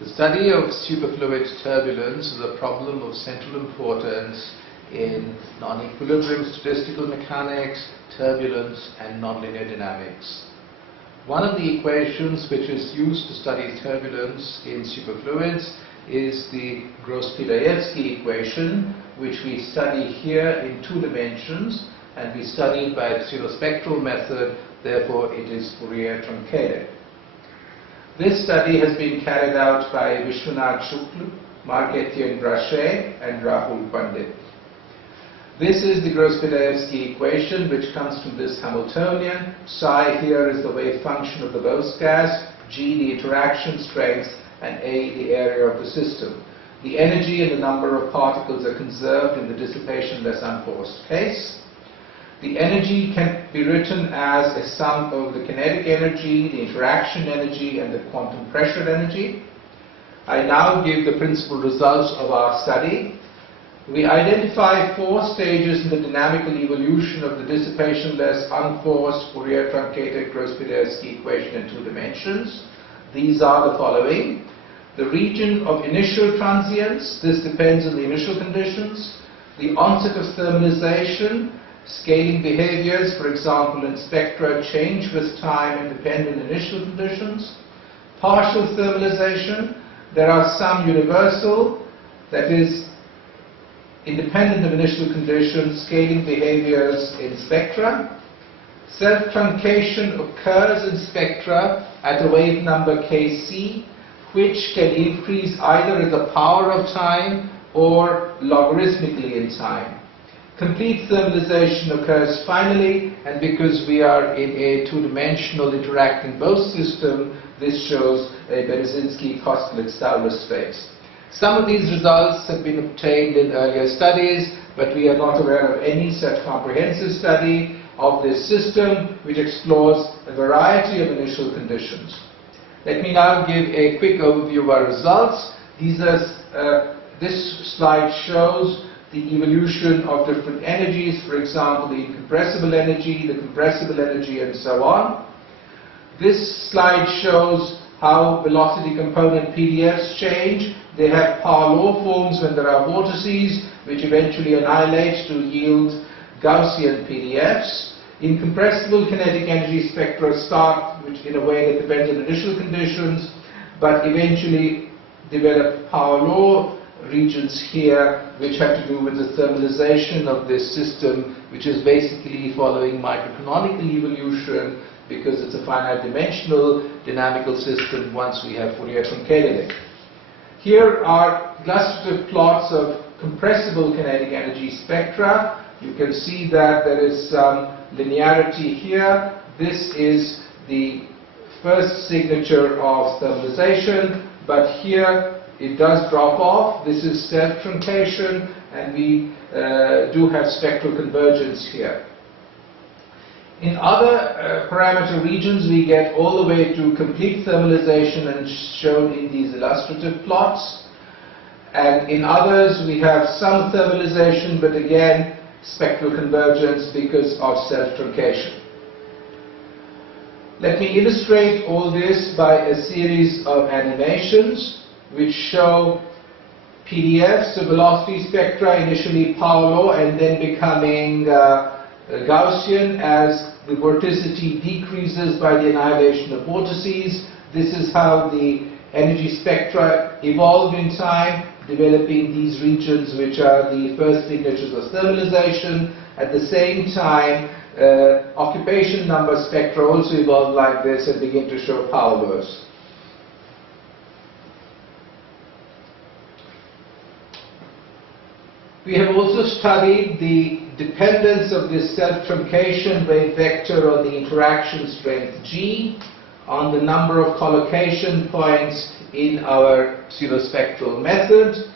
The study of superfluid turbulence is a problem of central importance in non-equilibrium statistical mechanics, turbulence, and nonlinear dynamics. One of the equations which is used to study turbulence in superfluids is the Gross-Pitaevskii equation, which we study here in 2 dimensions, and we study it by the pseudospectral method, therefore it is Fourier-truncated. This study has been carried out by Vishwanath Shukla, Marc and Brachet, and Rahul, Pandit. This is the Gross-Pitaevskii equation, which comes from this Hamiltonian. Psi here is the wave function of the Bose gas, G the interaction strength, and A the area of the system. The energy and the number of particles are conserved in the dissipation-less unforced case. The energy can be written as a sum of the kinetic energy, the interaction energy, and the quantum pressure energy. I now give the principal results of our study. We identify 4 stages in the dynamical evolution of the dissipation-less unforced Fourier-truncated Gross-Pitaevskii equation in 2 dimensions. These are the following. The region of initial transience, this depends on the initial conditions. The onset of thermalization, scaling behaviors, for example in spectra, change with time and depend on initial conditions. Partial thermalization, there are some universal, that is independent of initial conditions, scaling behaviors in spectra. Self-truncation occurs in spectra at a wave number kc, which can increase either as a power of time or logarithmically in time. Complete thermalization occurs finally, and because we are in a 2-dimensional interacting Bose system, this shows a Berezinski-Kosterlitz-Stauler space. Some of these results have been obtained in earlier studies, but we are not aware of any such comprehensive study of this system which explores a variety of initial conditions. Let me now give a quick overview of our results. This slide shows the evolution of different energies, for example, the incompressible energy, the compressible energy, and so on. This slide shows how velocity component PDFs change. They have power law forms when there are vortices, which eventually annihilate to yield Gaussian PDFs. Incompressible kinetic energy spectra start in a way that depends on initial conditions, but eventually develop power law regions here, which have to do with the thermalization of this system, which is basically following microcanonical evolution because it's a finite dimensional dynamical system once we have Fourier-truncated it. Here are illustrative plots of compressible kinetic energy spectra. You can see that there is some linearity here. This is the first signature of thermalization, but here it does drop off. This is self-truncation, and we do have spectral convergence here. In other parameter regions, we get all the way to complete thermalization and shown in these illustrative plots. And in others, we have some thermalization, but again, spectral convergence because of self-truncation. Let me illustrate all this by a series of animations which show PDFs, so velocity spectra, initially power law and then becoming Gaussian as the vorticity decreases by the annihilation of vortices. This is how the energy spectra evolve in time, developing these regions which are the first signatures of thermalization. At the same time, occupation number spectra also evolve like this and begin to show power laws. We have also studied the dependence of this self-truncation wave vector on the interaction strength G, on the number of collocation points in our pseudospectral method,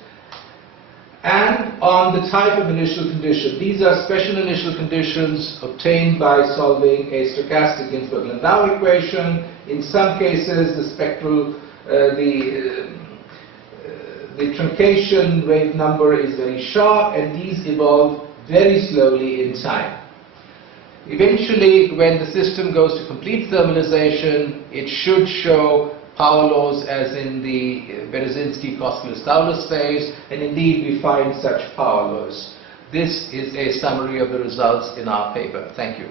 and on the type of initial condition. These are special initial conditions obtained by solving a stochastic Ginzburg-Landau equation. In some cases, the truncation wave number is very sharp, and these evolve very slowly in time. Eventually, when the system goes to complete thermalization, it should show power laws as in the Berezynski-Koskilis-Tauler space, and indeed we find such power laws. This is a summary of the results in our paper. Thank you.